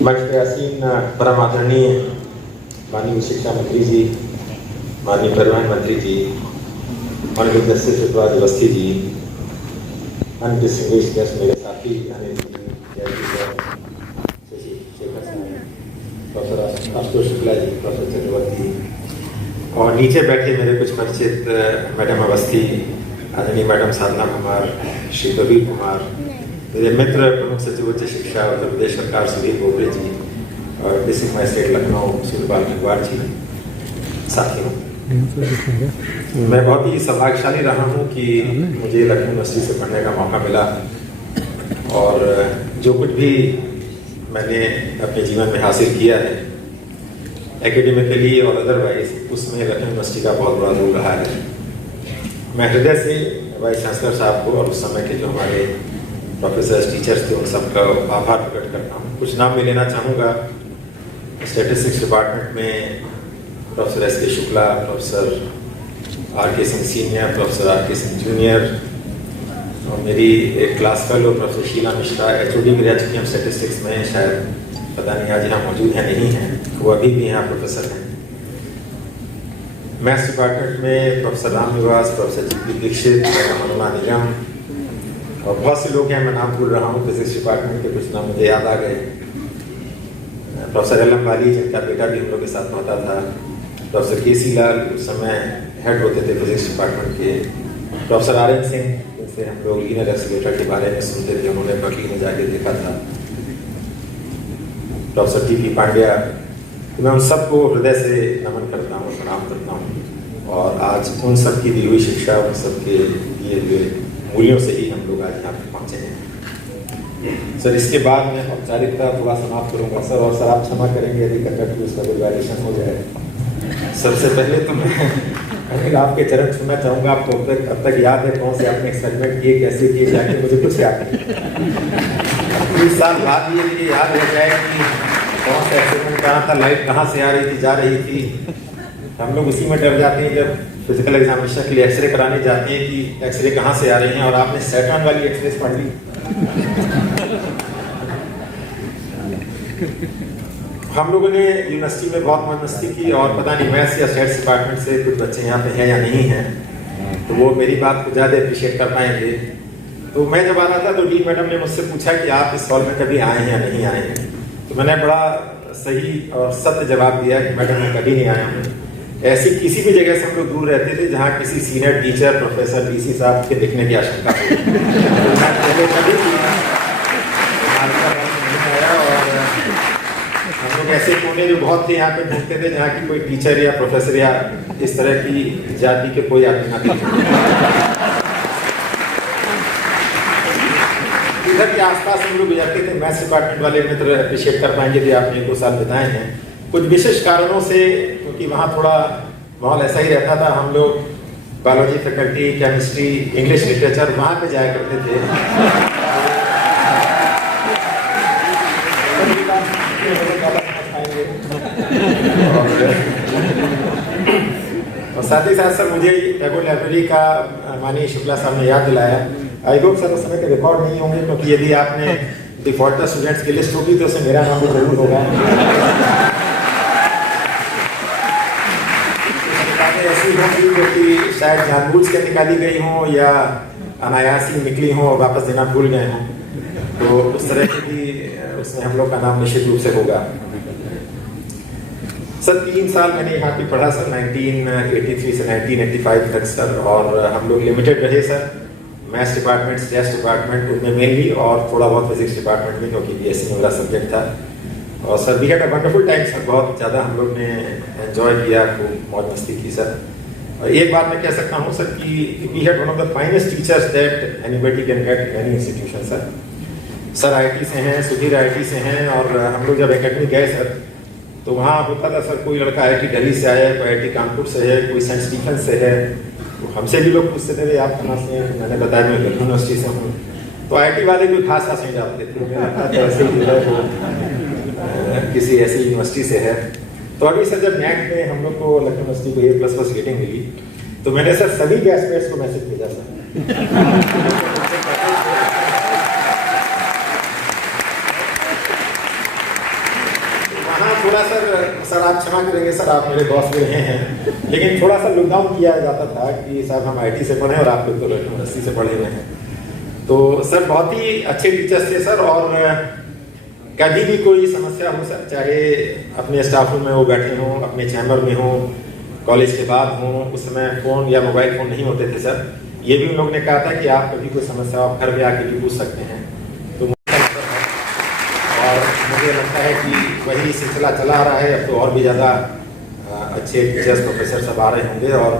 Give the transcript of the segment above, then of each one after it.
मठयासीन परम आदरणीय माननीय शिक्षा मंत्री जी, माननीय परिवहन मंत्री जी, माननीय जस्टिस विश्वास अवस्थी जी, अन्य डिस्टिंग्विश्ड गेस्ट मेरे साथी प्रोफेसर आशुतोष शुक्ला जी, प्रोफेसर चक्रवर्ती और नीचे बैठे मेरे कुछ परिचित मैडम अवस्थी, आदरणीय मैडम साधना कुमार, श्री कबीर कुमार, मेरे मित्र प्रमुख सचिव उच्च शिक्षा उत्तर प्रदेश सरकार सुधीर बोबड़े जी और डिस्ट्रिक्ट मजिस्ट्रेट लखनऊ सूर्यपाल गंगवार जी, साथियों, मैं बहुत ही सौभाग्यशाली रहा हूँ कि मुझे लखनऊ यूनिवर्सिटी से पढ़ने का मौका मिला और जो कुछ भी मैंने अपने जीवन में हासिल किया है एकेडमिकली और अदरवाइज, उसमें लखनऊ यूनिवर्सिटी का बहुत बड़ा रोल रहा है। मैं हृदय से वाइस चांसलर साहब को और उस समय के जो हमारे प्रोफेसर्स टीचर्स थे उन सबका आभार प्रकट करता हूँ। कुछ नाम मैं लेना चाहूँगा। स्टैटिस्टिक्स डिपार्टमेंट में प्रोफेसर एस के शुक्ला, प्रोफेसर आर के सिंह सीनियर, प्रोफेसर आर के सिंह जूनियर और मेरी एक class fellow professor Sheela Mishra HOD भी रह चुकी हैं स्टैटिस्टिक्स में, शायद पता नहीं आज यहाँ मौजूद हैं नहीं हैं, वो अभी भी यहाँ प्रोफेसर हैं। मैथ्स डिपार्टमेंट में प्रोफेसर राम निवास, प्रोफेसर जी दीक्षित, मनोरमा निगम और बहुत से लोग हैं, मैं नाम भूल रहा हूँ। फिजिक्स डिपार्टमेंट के कुछ नाम मुझे याद आ गए। प्रोफेसर एलम वाली जिनका बेटा भी हम लोग के साथ पढ़ता था, प्रोफेसर KC लाल उस समय हेड होते थे फिजिक्स डिपार्टमेंट के, प्रोफेसर RN सिंह जिनसे हम लोग लीनियर एक्सीलरेटर के बारे में सुनते थे, उन्होंने बर्कली में जाके देखा था, प्रोफेसर TP पांड्या। तो मैं उन सबको हृदय से नमन करता हूँ, प्रणाम करता हूँ और आज उन सब की दी हुई शिक्षा, उन सबके दिए हुए मूल्यों से ही हम लोग आज यहाँ पे पहुँचे हैं। सर, इसके बाद मैं औपचारिकता थोड़ा समाप्त करूँगा सर, और सर आप क्षमा करेंगे यदि कंडक्ट में उसका कोई वायलेशन हो जाए। सबसे पहले तो मैं आपके चरण छूना चाहूँगा। आपको अब तक याद है कौन से आपने एक्सपेरिमेंट किए, कैसे किए जाके, मुझे कुछ याद नहीं। 20 साल बाद ये याद हो जाए कि कौन सा एक्सपेरिमेंट कहाँ था, लाइट कहाँ से आ रही थी, जा रही थी। हम लोग उसी में डर जाते हैं जब फिजिकल एग्जामिनेशन के लिए एक्सरे कराने जाते हैं कि एक्सरे कहाँ से आ रही हैं, और आपने सैटर्न वाली एक्सरे पढ़ ली। हम लोगों ने यूनिवर्सिटी में बहुत मौज मस्ती की और पता नहीं मैथ्स या स्टैट्स डिपार्टमेंट से कुछ बच्चे यहाँ पे हैं या नहीं हैं, तो वो मेरी बात को ज़्यादा अप्रिशिएट कर पाएंगे। तो मैं जब आ रहा था तो डी मैडम ने मुझसे पूछा कि आप इस हॉल में कभी आए हैं या नहीं आए हैं, तो मैंने बड़ा सही और सत्य जवाब दिया कि मैडम मैं कभी नहीं आया हूँ। ऐसी किसी भी जगह से हम लोग दूर रहते थे जहाँ किसी सीनियर टीचर, प्रोफेसर, DC साहब के दिखने की आशंका थी। हम लोग ऐसे कोने जो बहुत थे यहाँ पे ढूंढते थे जहाँ की कोई टीचर या प्रोफेसर या इस तरह की जाति के कोई आदमी ना थे। इधर के आसपास हम लोग गुजरते थे। मैथ्स डिपार्टमेंट वाले मित्र अप्रिशिएट कर पाएंगे भी, आपने 2 साल बिताए हैं। कुछ विशेष कारणों से, क्योंकि वहाँ थोड़ा माहौल ऐसा ही रहता था, हम लोग biology faculty, chemistry, English literature वहाँ पे जाया करते थे। और साथ ही साथ सर मुझे टैगोर लाइब्रेरी का माननीय शुक्ला साहब ने याद दिलाया। आई होप सर उस समय के रिकॉर्ड नहीं होंगे, क्योंकि यदि आपने डिफॉल्टर स्टूडेंट्स की लिस्ट होगी तो उसमें मेरा नाम भी जरूर होगा। ऐसी होगी जो कि शायद जानबूझ के निकाली गई हो या अनायास ही निकली हो और वापस देना भूल गए हों, तो उस तरह की भी उसमें हम लोग का नाम निश्चित रूप से होगा। सर 3 साल मैंने यहाँ पे पढ़ा सर, 1983 से 1985 तक सर, और हम लोग लिमिटेड रहे sir. Maths department, stats department उनमें मेनली, और थोड़ा बहुत फिजिक्स डिपार्टमेंट में, क्योंकि BSc में मेरा सब्जेक्ट था। और sir we had a wonderful time sir, बहुत ज़्यादा हम लोग ने एंजॉय किया, खूब मौज मस्ती की सर। और एक बात मैं कह सकता हूँ सर कि we had one of the finest teachers that anybody can get in any institution sir. Sir IIT से हैं, सुधीर IIT से हैं, और हम लोग जब एकेडमी गए सर तो वहाँ होता था सर, कोई लड़का IIT दिल्ली से आया है, कोई IIT कानपुर से है, कोई सेंट स्टीफेंस से है। तो हमसे भी लोग पूछते थे आप कहाँ से हैं, मैंने बताया मैं लखनऊ यूनिवर्सिटी से हूँ। तो IIT वाले कोई खास नहीं जाते थे, मुझे लगता था ऐसे ही है किसी ऐसी यूनिवर्सिटी से है। तो अभी सर जब NAC में हम लोग को लखनऊ यूनिवर्सिटी को A++ रेटिंग मिली, तो मैंने सर सभी बैचमेट्स को मैसेज भेजा सर। थोड़ा सर आप क्षमा करेंगे सर, आप मेरे बॉस रहे हैं, लेकिन थोड़ा सा लुक डाउन किया जाता था कि साहब हम IT से पढ़े और आप लोग तो यूनिवर्सिटी से पढ़े हुए हैं। तो सर बहुत ही अच्छे टीचर्स थे सर, और कभी भी कोई समस्या हो सर, चाहे अपने स्टाफ रूम में वो बैठे हों, अपने चैम्बर में हों, कॉलेज के बाद हों, उस समय फ़ोन या मोबाइल फ़ोन नहीं होते थे सर। ये भी उन लोगों ने कहा था कि आप कभी कोई समस्या आप घर में आके भी पूछ सकते हैं। तो और मुझे लगता है कि वही सिलसिला चला आ रहा है, अब तो और भी ज़्यादा अच्छे टीचर्स प्रोफेसर सब आ रहे होंगे, और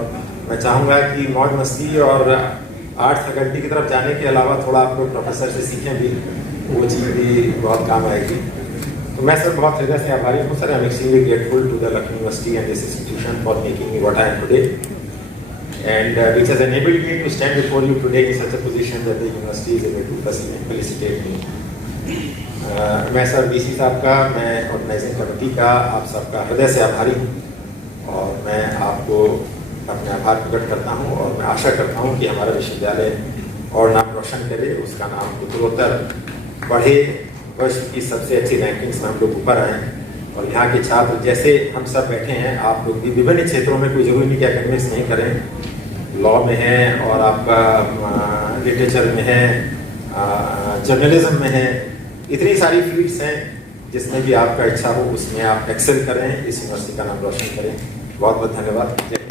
मैं चाहूँगा कि मौज मस्ती और आर्ट फैकल्टी की तरफ जाने के अलावा थोड़ा आप लोग प्रोफेसर से सीखें भी, वो चीज़ भी बहुत काम आएगी। तो मैं सर बहुत हृदय से आभारी हूँ sir. I am extremely grateful to the Lucknow university and this institution for making me what I am today, and which has enabled me to stand before you today in such a position that the university is able to felicitate me. मैं sir BC साहब का, मैं organising committee का आप सबका हृदय से आभारी हूँ, और मैं आपको अपने आभार प्रकट करता हूँ, और मैं आशा करता हूँ कि हमारा विश्वविद्यालय और नाम रोशन करे, उसका नाम उत्तरोत्तर बढ़े, वर्ष की सबसे अच्छी रैंकिंग्स में हम लोग ऊपर आएँ, और यहाँ के छात्र जैसे हम सब बैठे हैं, आप लोग भी विभिन्न क्षेत्रों में, कोई जरूरी नहीं कि एकेडमिक्स नहीं करें, लॉ में है और आपका लिटरेचर में है, जर्नलिज्म में है, इतनी सारी फील्ड्स हैं जिसमें भी आपका इच्छा हो उसमें आप एक्सेल करें, इस यूनिवर्सिटी का नाम रोशन करें। बहुत बहुत धन्यवाद।